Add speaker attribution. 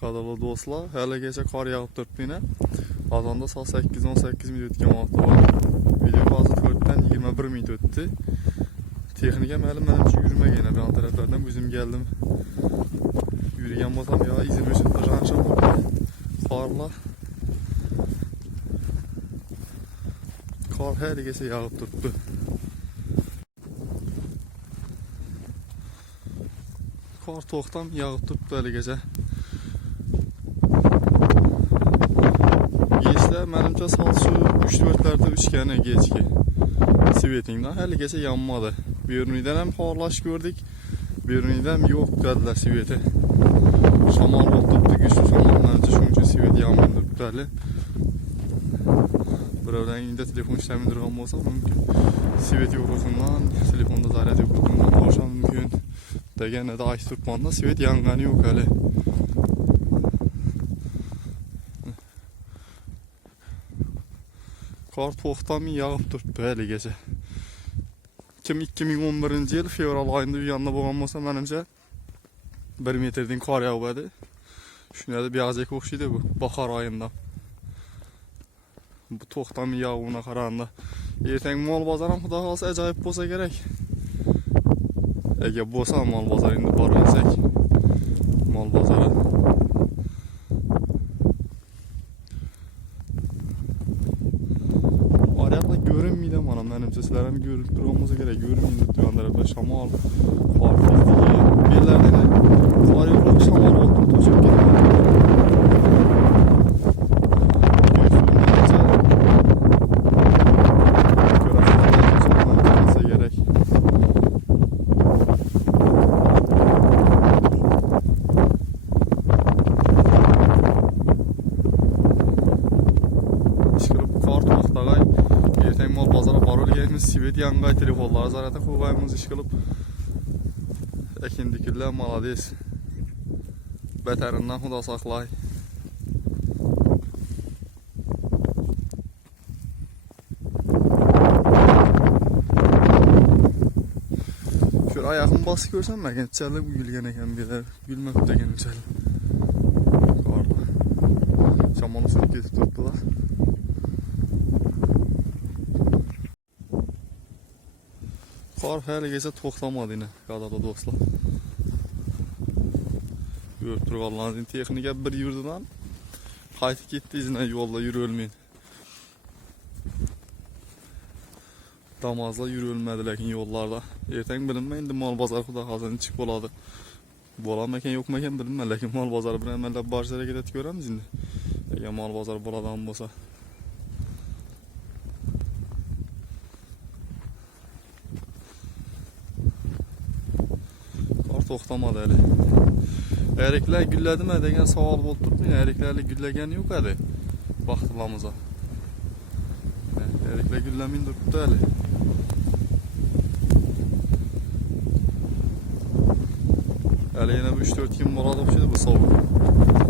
Speaker 1: Qadırlı dostlar, hələ gecə qar yağıb durdu yenə. Azanda saat 8-18 minut ötən vaxtı var. Video fazla 4-dən 21 minut ötdü. Texnika müəllim mənimki yürümək yenə bir an tərəflərdən bizim gəldim. Yürüyən batam ya izin versin ranşam Qarla. Qar hər gecə yağıb durdu. Qar toxtam yağıb durdu hələ Geçdə mənimcə sal şu 3-4-lərdə üçgəni geçki. Sivetingdən hələ gecə yanmadı. Biyörnüdən həm harlaş gördük. Biyörnüdən yox dediler siveti. Şamal oturdu güçlü şamal məncə şunun üçün sivet yanmır bəli. Buradan indi telefon işləmir olmasa mümkün. Sivet yoxluğundan, telefonda zaryad yoxluğundan olsa mümkün. Dəgən də ay tutmanda sivet yanğanı yox hələ. Qar toxtamı yağıb durdu hələ gecə. Kim 2011-ci il fevral ayında yanında boğanmasa mənimcə 1 metrdən qar yağıb idi. Şuna da beyazık oxşuydu bu bahar ayında. Bu toxtamı yağına qaranda. Ertəng mal bazarım xuda qalsa acayip bolsa gərək. Əgər bolsa mal bazarı indi bar etsək. Mal bazarı. Arayaqla görünməyəm anam mənimcə sizlərə görüntü olmasa gərək görünməyim duyan tərəfdə şamal bazara barol gəlmiş sivet yanğay telefonları zarata qoyğaymız işqılıb əkindikirlər malades bətərindən xuda saxlay Şöyle ayağımı bası görsem ben çəlim gülgənəkəm qədər gülmək üstəgən çəlim Qarla Şamanı sınıp getib tutdular Qar hələ gecə toxtamadı yenə qadada dostlar Görüb durub Allah'ın texnika bir yurdudan Qaytıb getdi izinə yolda yürü ölməyin. Damazla yürü ölmədi lakin yollarda. Ertəng bilinmə indi mal bazarı xuda hazır çıxıb oladı. Bola məkan yox məkan bilinmə lakin mal bazarı bir əməllə hərəkət et görəmiz indi. Əgər mal bazarı boladan bolsa toxtamadı hələ. Əriklər güllədimə degan savol olub durdu. Əriklərlə gülləgən yox hələ. Baxtılamıza. Əriklər gülləmin durdu hələ. Hələ yenə 3-4 gün molad oxşuydu bu soğuk.